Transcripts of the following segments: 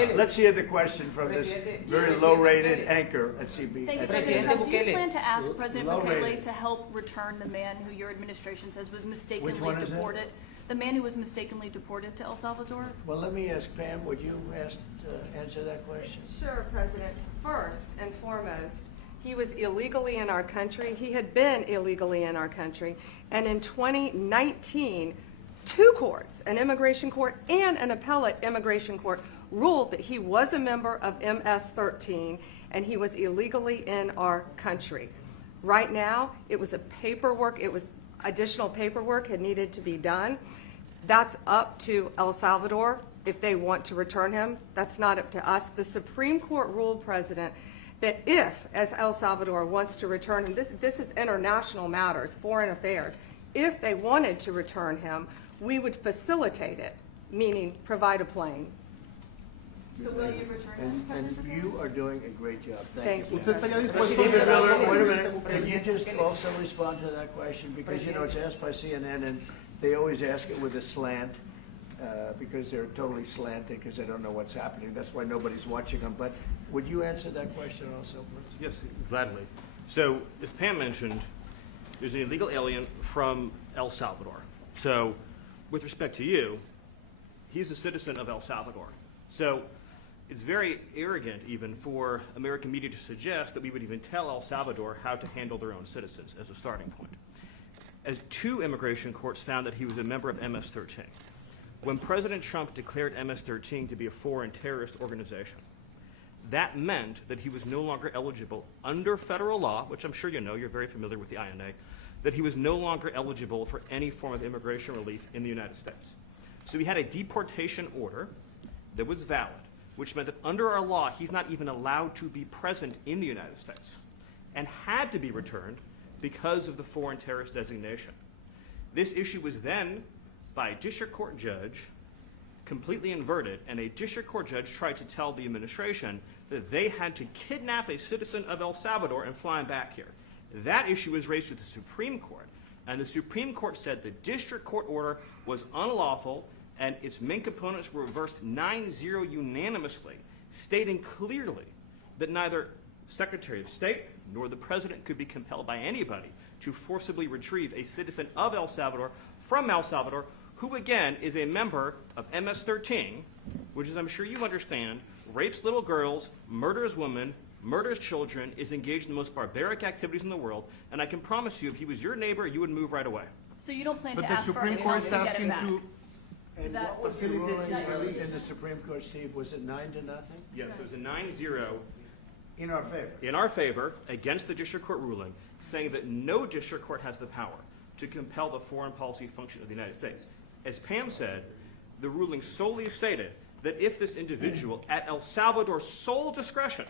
Let's hear the question from this very low-rated anchor at CB. Thank you, President. Do you plan to ask President Bukele to help return the man who your administration says was mistakenly deported? The man who was mistakenly deported to El Salvador? Well, let me ask Pam, would you answer that question? Sure, President. First and foremost, he was illegally in our country. He had been illegally in our country. And in 2019, two courts, an immigration court and an appellate immigration court, ruled that he was a member of MS-13 and he was illegally in our country. Right now, it was additional paperwork had needed to be done. That's up to El Salvador if they want to return him. That's not up to us. The Supreme Court ruled, President, that if, as El Salvador wants to return him, this is international matters, foreign affairs, if they wanted to return him, we would facilitate it, meaning provide a plane. So will you return him? And you are doing a great job. Thank you. Stephen Miller, wait a minute. Can you just also respond to that question? Because, you know, it's asked by CNN, and they always ask it with a slant, because they're totally slanted because they don't know what's happening. That's why nobody's watching them. But would you answer that question also, please? Yes, gladly. So, as Pam mentioned, there's an illegal alien from El Salvador. So, with respect to you, he's a citizen of El Salvador. So, it's very arrogant even for American media to suggest that we would even tell El Salvador how to handle their own citizens as a starting point. As two immigration courts found that he was a member of MS-13. When President Trump declared MS-13 to be a foreign terrorist organization, that meant that he was no longer eligible under federal law, which I'm sure you know, you're very familiar with the INA, that he was no longer eligible for any form of immigration relief in the United States. So he had a deportation order that was valid, which meant that under our law, he's not even allowed to be present in the United States and had to be returned because of the foreign terrorist designation. This issue was then, by a district court judge, completely inverted, and a district court judge tried to tell the administration that they had to kidnap a citizen of El Salvador and fly him back here. That issue was raised to the Supreme Court, and the Supreme Court said the district court order was unlawful and its main components were reversed 9-0 unanimously, stating clearly that neither Secretary of State nor the President could be compelled by anybody to forcibly retrieve a citizen of El Salvador from El Salvador, who again is a member of MS-13, which, as I'm sure you understand, rapes little girls, murders women, murders children, is engaged in the most barbaric activities in the world, and I can promise you if he was your neighbor, you would move right away. So you don't plan But to the ask for Supreme any Court's help to get him asking back? to. And what was the ruling in the Supreme Court, Steve? Was it 9-0? Yes, it was a 9-0 In our favor. in our favor against the district court ruling, saying that no district court has the power to compel the foreign policy function of the United States. As Pam said, the ruling solely stated that if this individual, at El Salvador's sole discretion,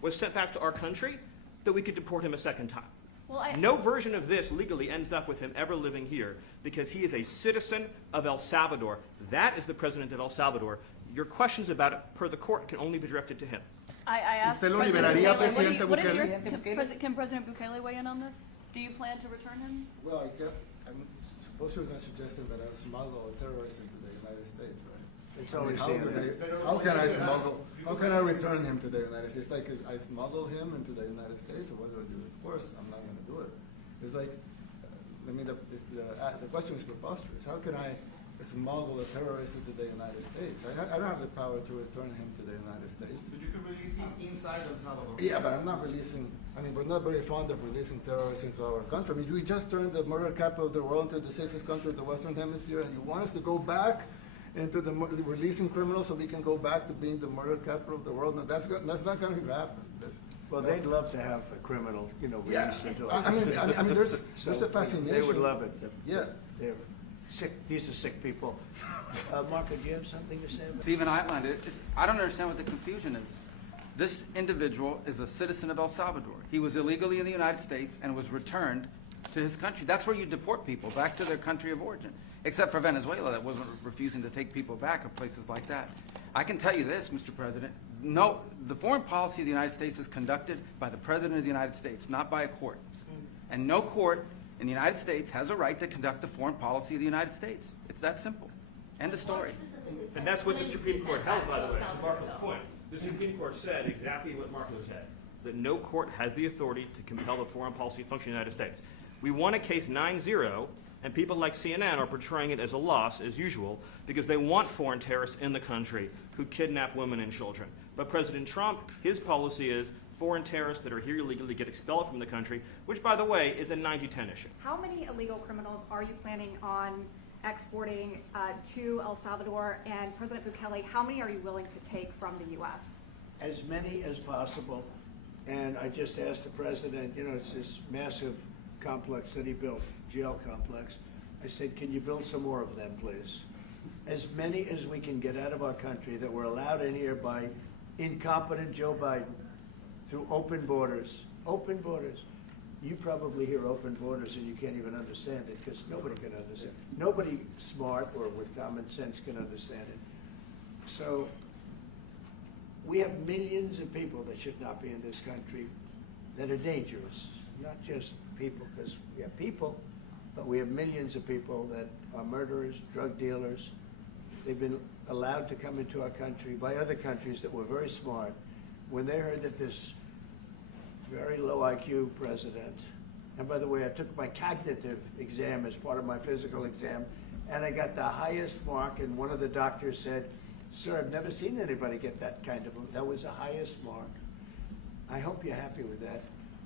was sent back to our country, that we could deport him a second time. Well, No version of this legally ends up with him ever living here because he is a citizen of El Salvador. That is the president of El Salvador. Your questions about it, per the court, can only be directed to him. I asked ¿Usted lo President liberaría, Bukele, Presidente what is Bukele? can President Bukele weigh in on this? Do you plan to return him? Well, I'm suppose you're not suggesting that I smuggle a terrorist into the United States, right? It's always How can I return him to the United States? Like, I smuggle him into the United States, or what do I do? Of course, I'm not going to do it. It's like, the question is preposterous. How can I smuggle a terrorist into the United States? I don't have the power to return him to the United States. So you can release him inside El Salvador. Yeah, but I'm not releasing, we're not very fond of releasing terrorists into our country. We just turned the murder capital of the world into the safest country of the Western Hemisphere, and you want us to go back into releasing criminals so we can go back to being the murder capital of the world? No, that's not going to happen. Well, they'd love to have a criminal, released into I mean, there's a fascination. They would love it. Yeah. They're sick. These are sick people. Marco, do you have something to say about Stephen outlined it. I don't understand what the confusion is. This individual is a citizen of El Salvador. He was illegally in the United States and was returned to his country. That's where you deport people, back to their country of origin. Except for Venezuela, that wasn't refusing to take people back, or places like that. I can tell you this, Mr. President. No, the foreign policy of the United States is conducted by the President of the United States, not by a court. And no court in the United States has a right to conduct the foreign policy of the United States. It's that simple. End of story. What specifically And that's what the Supreme Court held, by the way, to Marco's point. The Supreme Court said exactly what Marco said, that no court has the authority to compel the foreign policy function of the United States. We won a case 9-0, and people like CNN are portraying it as a loss, as usual, because they want foreign terrorists in the country who kidnap women and children. But President Trump, his policy is foreign terrorists that are here illegally get expelled from the country, which, by the way, is a 90-10 issue. How many illegal criminals are you planning on exporting to El Salvador? And President Bukele, how many are you willing to take from the U.S.? As many as possible. And I just asked the president, you know, it's this massive complex that he built, jail complex. I said, can you build some more of them, please? As many as we can get out of our country that were allowed in here by incompetent Joe Biden through open borders. Open borders. You probably hear open borders and you can't even understand it because nobody can understand. Nobody smart or with common sense can understand it. So we have millions of people that should not be in this country that are dangerous. Not just people, because we have people, but we have millions of people that are murderers, drug dealers. They've been allowed to come into our country by other countries that were very smart. When they heard that this very low IQ president, and by the way, I took my cognitive exam as part of my physical exam, and I got the highest mark, and one of the doctors said, sir, I've never seen anybody get that kind of, that was the highest mark. I hope you're happy with that,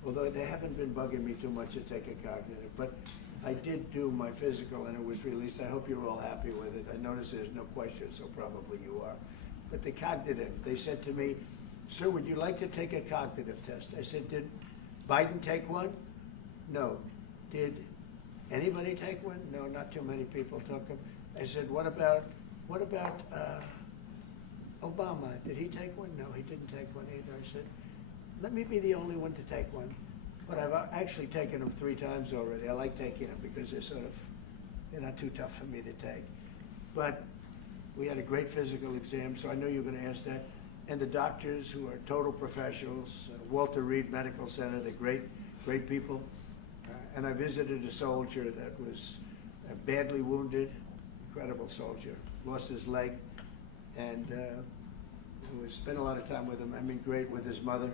although they haven't been bugging me too much to take a cognitive, but I did do my physical and it was released. I hope you're all happy with it. I notice there's no question, so probably you are. But the cognitive, they said to me, sir, would you like to take a cognitive test? I said, did Biden take one? No. Did anybody take one? No, not too many people took them. I said, what about Obama? Did he take one? No, he didn't take one either. I said, let me be the only one to take one. But I've actually taken them 3 times already. I like taking them because they're not too tough for me to take. But we had a great physical exam, so I know you're going to ask that. And the doctors who are total professionals, Walter Reed Medical Center, they're great people. And I visited a soldier that was badly wounded, incredible soldier, lost his leg, and spent a lot of time with him. I mean, great with his mother,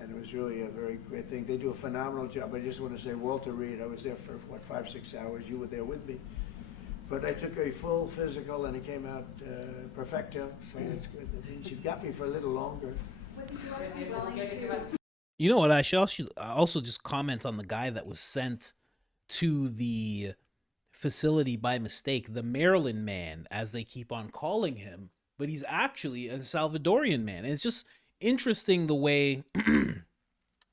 and it was really a very great thing. They do a phenomenal job. I just want to say, Walter Reed, I was there for, 5-6 hours. You were there with me. But I took a full physical, and it came out perfecto, so that's good. And she got me for a little longer. Would the U.S. be willing to... You know what? I should also just comment on the guy that was sent to the facility by mistake, the Maryland man, as they keep on calling him, but he's actually a Salvadorian man. And it's just interesting the way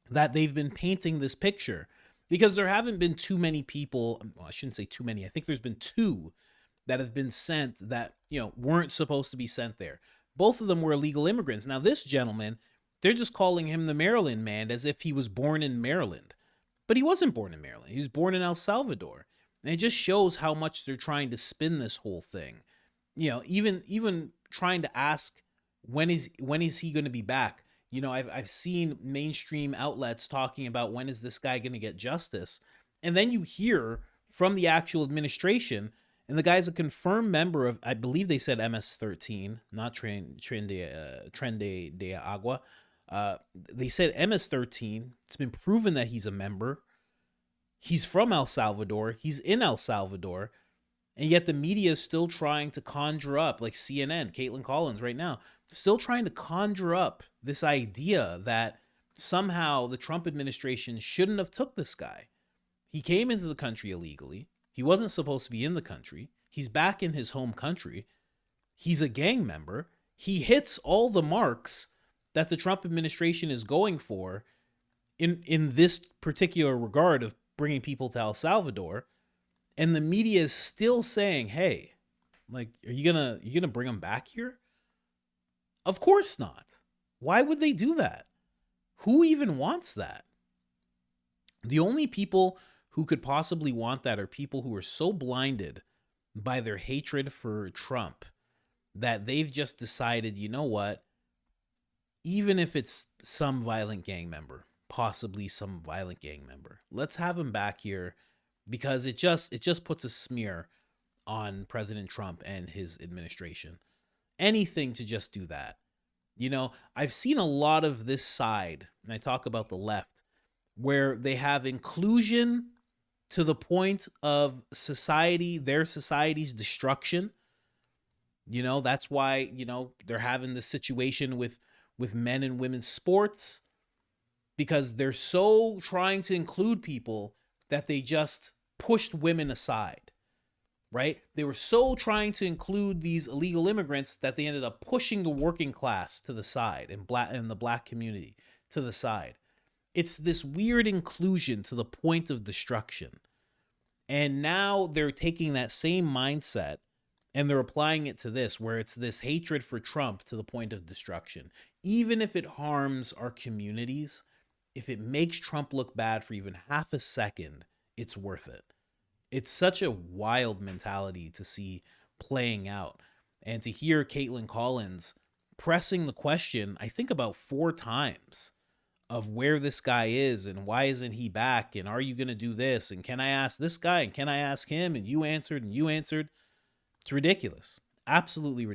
that they've been painting this picture, because there haven't been too many people. Well, I shouldn't say too many. I think there's been 2 that have been sent that, weren't supposed to be sent there. Both of them were illegal immigrants. Now, this gentleman, they're just calling him the Maryland man as if he was born in Maryland. But he wasn't born in Maryland. He was born in El Salvador. And it just shows how much they're trying to spin this whole thing. Even trying to ask, when is he going to be back? I've seen mainstream outlets talking about, when is this guy going to get justice? And then you hear from the actual administration, and the guy's a confirmed member of, I believe they said MS-13, not Tren de Agua. They said MS-13. It's been proven that he's a member. He's from El Salvador. He's in El Salvador. And yet the media is still trying to conjure up, like CNN, Caitlin Collins right now, still trying to conjure up this idea that somehow the Trump administration shouldn't have took this guy. He came into the country illegally. He wasn't supposed to be in the country. He's back in his home country. He's a gang member. He hits all the marks that the Trump administration is going for in this particular regard of bringing people to El Salvador. And the media is still saying, hey, like, are you gonna bring him back here? Of course not. Why would they do that? Who even wants that? The only people who could possibly want that are people who are so blinded by their hatred for Trump that they've just decided, you know what? Even if it's some violent gang member, possibly some violent gang member, let's have him back here, because it just puts a smear on President Trump and his administration. anything to just do that. You know, I've seen a lot of this side, and I talk about the left, where they have inclusion to the point of society, their society's destruction. You know, that's why, you know, they're having this situation with men and women's sports, because they're so trying to include people that they just pushed women aside, right? They were so trying to include these illegal immigrants that they ended up pushing the working class to the side and the black community to the side. It's this weird inclusion to the point of destruction. And now they're taking that same mindset and they're applying it to this, where it's this hatred for Trump to the point of destruction. Even if it harms our communities, if it makes Trump look bad for even half a second, it's worth it. It's such a wild mentality to see playing out. And to hear Caitlin Collins pressing the question, I think about 4 times, of where this guy is and why isn't he back, and are you going to do this, and can I ask this guy, and can I ask him, and you answered. It's ridiculous. Absolutely ridiculous.